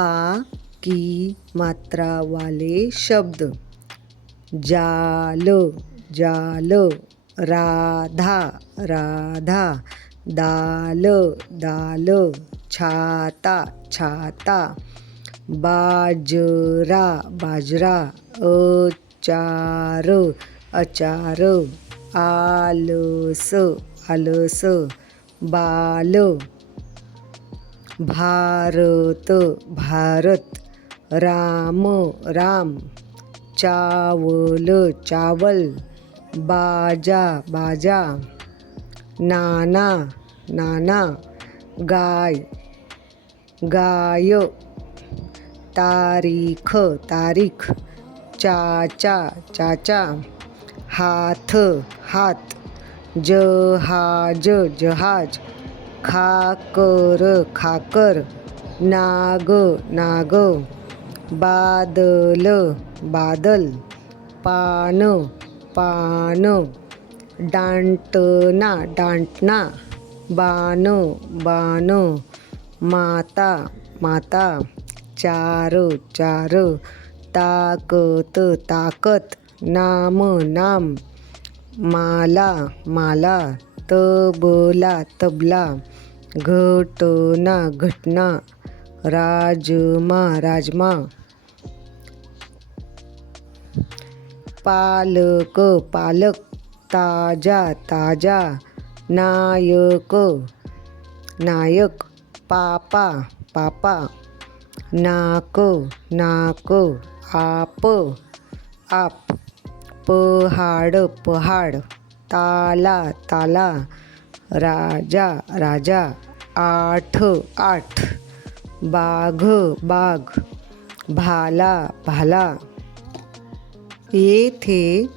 आ की मात्रा वाले शब्द। जाल जाल, राधा राधा, दाल दाल, छाता छाता, बाजरा बाजरा, अचार अचार, आलस आलस, बाल, भारत भारत, राम राम, चावल चावल, बाजा बाजा, नाना नाना, गाय गाय, तारीख तारीख, चाचा चाचा, हाथ हात, जहाज जहाज, खाकर खाकर, नाग नाग, बादल बादल, पान पान, डांटना डांटना, बाण बाण, माता माता, चार चार, ताकत ताकत, नाम नाम, माला माला, तबला तबला, घटना घटना, राजमा राजमा, पालक पालक, ताजा ताजा, नायक नायक, पापा पापा, नाक नाक, आप आप, पहाड पहाड, ताला ताला, राजा राजा, आठ आठ, बाघ बाघ, भाला भाला। ये थे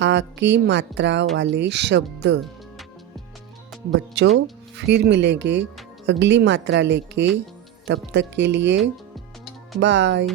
आ की मात्रा वाले शब्द। बच्चों, फिर मिलेंगे अगली मात्रा लेके। तब तक के लिए बाय।